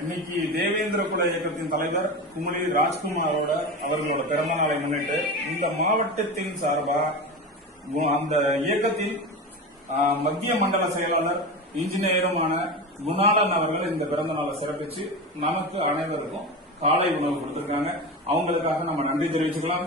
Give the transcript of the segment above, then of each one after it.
இன்னைக்கு தேவேந்திர குல இயக்கத்தின் தலைவர் குமரி ராஜ்குமாரோட அவர்களோட பிறந்த நாளை முன்னிட்டு இந்த மாவட்டத்தின் சார்பா அந்த இயக்கத்தின் மத்திய மண்டல செயலாளர் இன்ஜினியருமான குணாலன் அவர்கள் இந்த பிறந்த நாளை சிறப்பிச்சு நமக்கு அனைவருக்கும் காலை உணவு கொடுத்திருக்காங்க. அவங்களுக்காக நம்ம நன்றி தெரிவிச்சுக்கலாம்.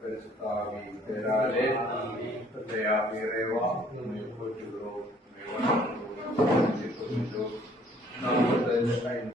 பெருத்தாவிக்கிறரே தயாவிரேவா உம்மிக்கு ஜுரோ மேவா ஜுரோ ஜுரோ நமோ தஜ்ஜை